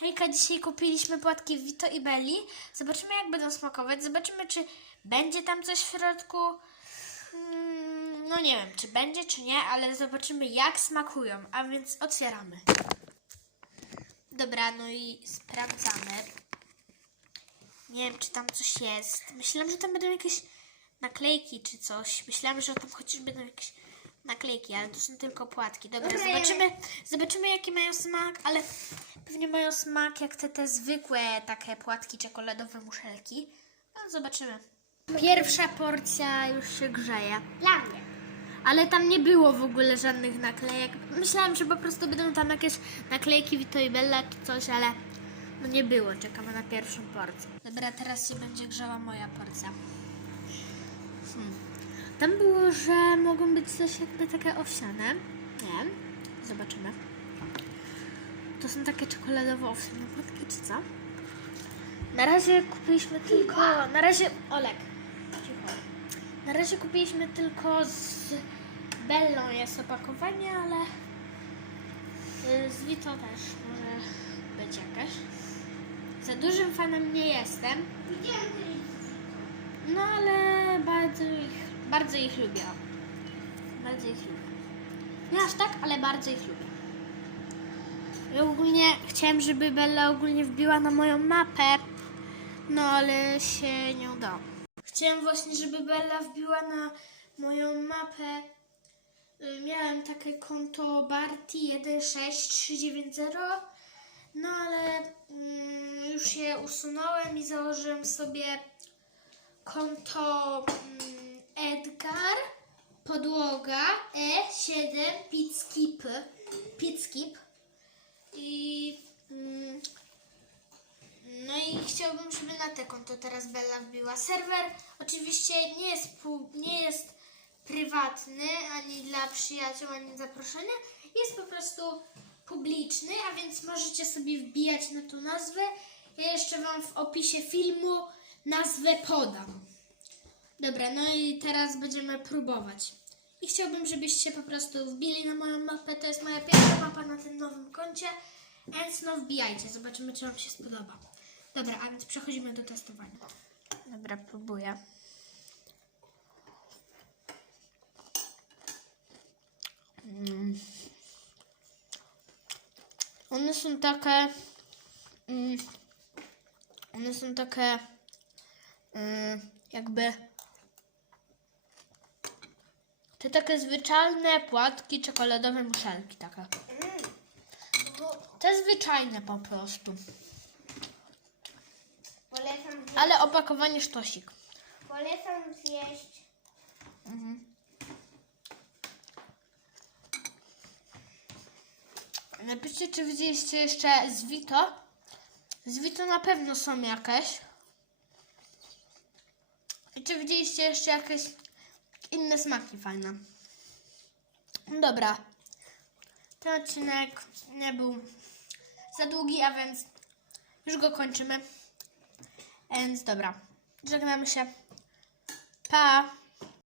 Hejka, dzisiaj kupiliśmy płatki Vito i Belli. Zobaczymy, jak będą smakować. Zobaczymy, czy będzie tam coś w środku. Mm, No nie wiem, czy będzie, czy nie, ale zobaczymy, jak smakują. A więc otwieramy. Dobra, no i sprawdzamy. Nie wiem, czy tam coś jest. Myślałam, że tam będą jakieś naklejki czy coś. Myślałam, że tam chociaż będą jakieś naklejki, ale to są tylko płatki. Dobra, Dobra, zobaczymy, zobaczymy jaki mają smak, ale pewnie mają smak jak te, te zwykłe takie płatki czekoladowe muszelki. No zobaczymy. Pierwsza porcja już się grzeje. Dla mnie. Ale tam nie było w ogóle żadnych naklejek. Myślałam, że po prostu będą tam jakieś naklejki Vito i Bella czy coś, ale no nie było. Czekamy na pierwszą porcję. Dobra, teraz się będzie grzała moja porcja. Hmm. Tam było, że mogą być coś jakby takie owsiane. Nie Zobaczymy. To są takie czekoladowo owsiane płatki, czy co? Na razie kupiliśmy tylko... Na razie... Olek, cicho. Na razie kupiliśmy tylko z Bellą jest opakowanie, ale z Vito też może być jakaś. Za dużym fanem nie jestem, no ale bardzo ich, bardzo ich lubię. Bardzo ich lubię. Nie aż tak, ale bardzo ich lubię. Ogólnie chciałem, żeby Bella ogólnie wbiła na moją mapę, no ale się nie udało. Chciałem właśnie, żeby Bella wbiła na moją mapę. Y, Miałem takie konto Barty 16390, no ale mm, już je usunąłem i założyłem sobie konto mm, Edgar podłoga E7 Pitskip Pitskip i mm, no i chciałbym, żeby na te konto teraz Bella wbiła. Serwer oczywiście nie jest, nie jest prywatny, ani dla przyjaciół, ani zaproszenia. Jest po prostu publiczny, a więc możecie sobie wbijać na tą nazwę. Ja jeszcze Wam w opisie filmu nazwę podam. Dobra, no i teraz będziemy próbować. Chciałbym, żebyście po prostu wbili na moją mapę. To jest moja pierwsza mapa na tym nowym koncie. Więc no wbijajcie, zobaczymy, czy Wam się spodoba. Dobra, a więc przechodzimy do testowania. Dobra, próbuję. Mm. One są takie. Mm, one są takie. Mm, jakby. To takie zwyczajne płatki czekoladowe muszelki takie. Te zwyczajne po prostu. Polecam, Ale opakowanie sztosik. polecam zjeść. Napiszcie, czy widzieliście jeszcze z Vito. Z Vito na pewno są jakieś. I czy widzieliście jeszcze jakieś inne smaki fajne. Dobra. Ten odcinek nie był za długi, a więc już go kończymy. Więc dobra. Żegnamy się. Pa!